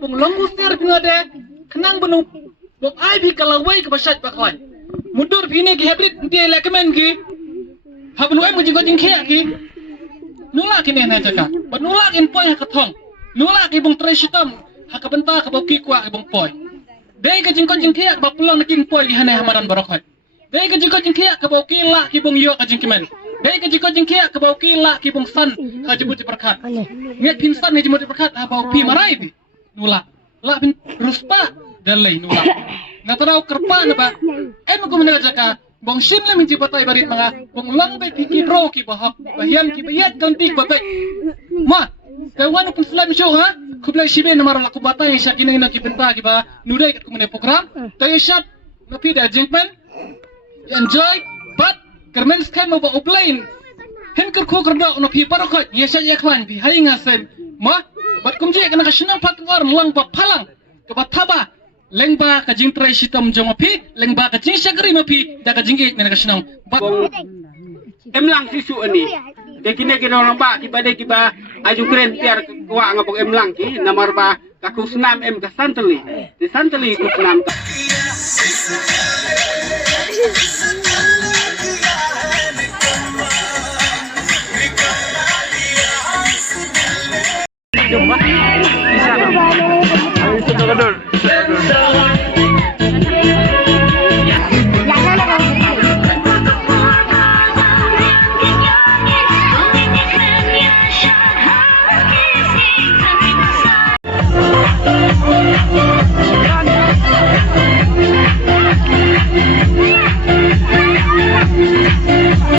bung longus ter pingade kenang benu bung ai bi kalawai ke basat baklai mundur bini ki hybrid dia lekemen ki habnu em jing jing khia ki nula ki ne na jaka nula in poi ka thong nula ki bung tresitam ha ka benta ka boki kwa ki bung poi dei ka jing khia ba pulang nakin poi ki hane hamaran barokhai dei ka jing khia ka boki la ki bung yo ka jing kimen dei ka jing khia ka boki la ki bung san ka jibut perkat nget pin san ni jibut perkat ha bau pi marai bi nula la pin ruspa dalai nula na taraw kerpa na ba em ko mena jaka bong sim le minji patay barit mga bong lang ba ki bro ki bahak bahian ki bayat ganti babay ma kawan pun slam show ha kublai sibe na mara laku batay siya kinay na ki benta ki ba nuday kat kumene program tayo shot na pida jinkman enjoy but kermen skai mo ba uplain hen ker ko kerda no pi parokot ye sha ye klan bi hay nga sen ma bat kumje kana ka shinang pat war lang ba phalang ka ba thaba lengba ka jing trai sitam jong api lengba ka jing sagri mapi da ka jing ek mena ka sinang em lang sisu ani de kine kine orang ba ki bade ki ba aju kren tiar wa ngapok em lang ki namar ba ka ku senam em ka santeli di santeli ku senam